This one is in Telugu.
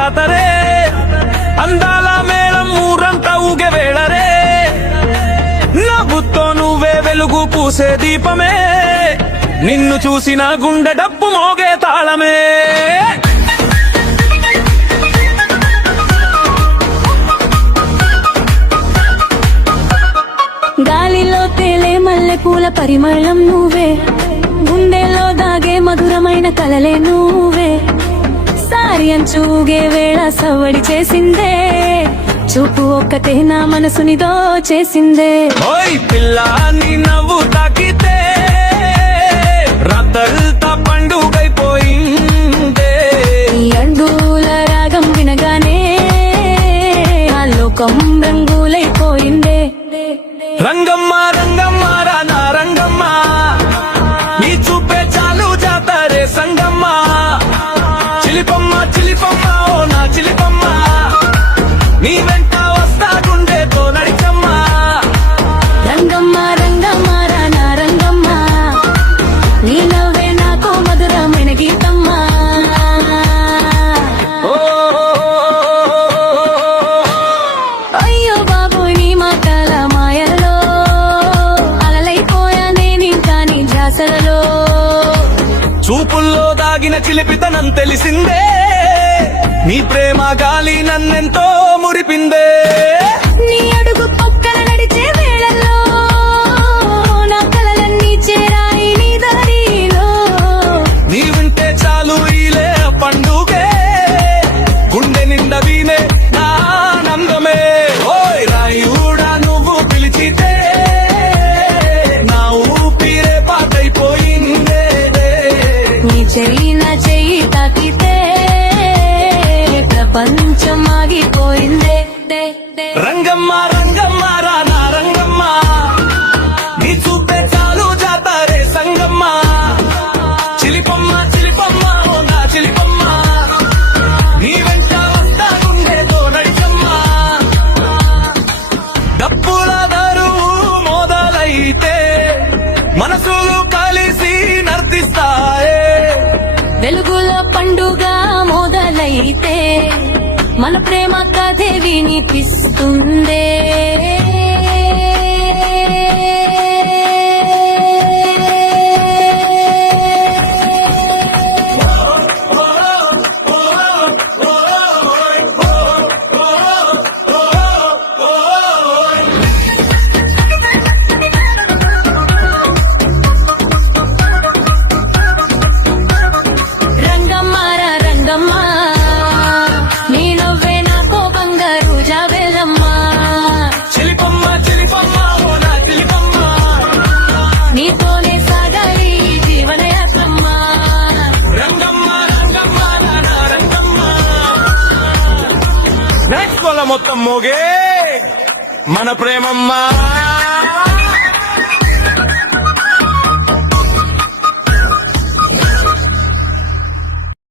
జాతరే అందాల మేళం ఊరంతా ఊగే వేళరే నవ్వుతో నువ్వే వెలుగు పూసే దీపమే నిన్ను చూసిన గుండె డప్పు మోగే తాళమే గాలిలో తేలే మల్లె పూల పరిమళం నువ్వే గుండెలో దాగే మధురమైన కలలే నువ్వే సారి అంచూగే వేళ సవ్వడి చేసిందే చూపు ఒక్కతే నా మనసుని దోచేసిందే ఓయ్ పిల్ల నీ నవ్వు తాకితే రాత్రంతా పండుగైపోయిందే ఈ అడుగుల రాగం వినగానే ఆ లోకం రంగులైపోయిందే రంగమ్మ రంగమ్మ రానా రంగమ్మ నీ చూపే చాలు జాతరే సంగమ్మ చిలిపమ్మ చిలిపమ్మ ఓ నా చిలిపమ్మ నీ వెంట వస్తా గుండెతో నడిచమ్మ రంగమ్మ రంగమ్మ రానా రంగమ్మ నీ నవ్వే నాకు మధురమైన గీతమ్మ ఓ అయ్యో బాబు నీ మాటల మాయల్లో అలలైపోయానే ఇంకా నీ ధ్యాసలలో చూపుల్లో దాగిన చిలిపితనం తెలిసిందే నీ ప్రేమ గాలి నన్నెంతో మురిపిందే నీ అడుగు పక్కన నడిచే వేళల్లో నా కలలన్నీ చేరాయి నీ దారిలో నీ వింటే చాలు ఈలే పండుగే గుండె నిండా వీనే నా ఆనందమే ఓయ్ రాయుడా నువ్వు పిలిచితే నా ఊపిరే పాటైపోయిందే నీ చెయ్యి నా చెయ్యి తాకితే ప్రపంచం ఆగిపోయిందే రంగమ్మ రంగమ్మ రానా రంగమ్మ నీ చూపే చాలు జాతరే సంగమ్మ చిలిపమ్మ చిలిపమ్మ ఓ నా చిలిపమ్మ నీ వెంట వస్తా గుండెతో నడిచమ్మ డప్పుల దరువు మొదలైతే మనసులు కలిసి నర్తిస్తాయే వెలుగుల పండుగ మొదలైతే మన ప్రేమ కథే వినిపిస్తుందే రంగమ్మ రా రంగమ్మ నీ నవ్వే నాకో బంగారు జాబెలమ్మ చిలిపమ్మ చిలిపమ్మ ఓ నా చిలిపమ్మ నీతోనే సాగాలి ఈ జీవనయాత్రమ్మ రంగమ్మ రంగమ్మ రానా రంగమ్మ నెక్స్ట్ మొత్తం మోగే మన ప్రేమమ్మ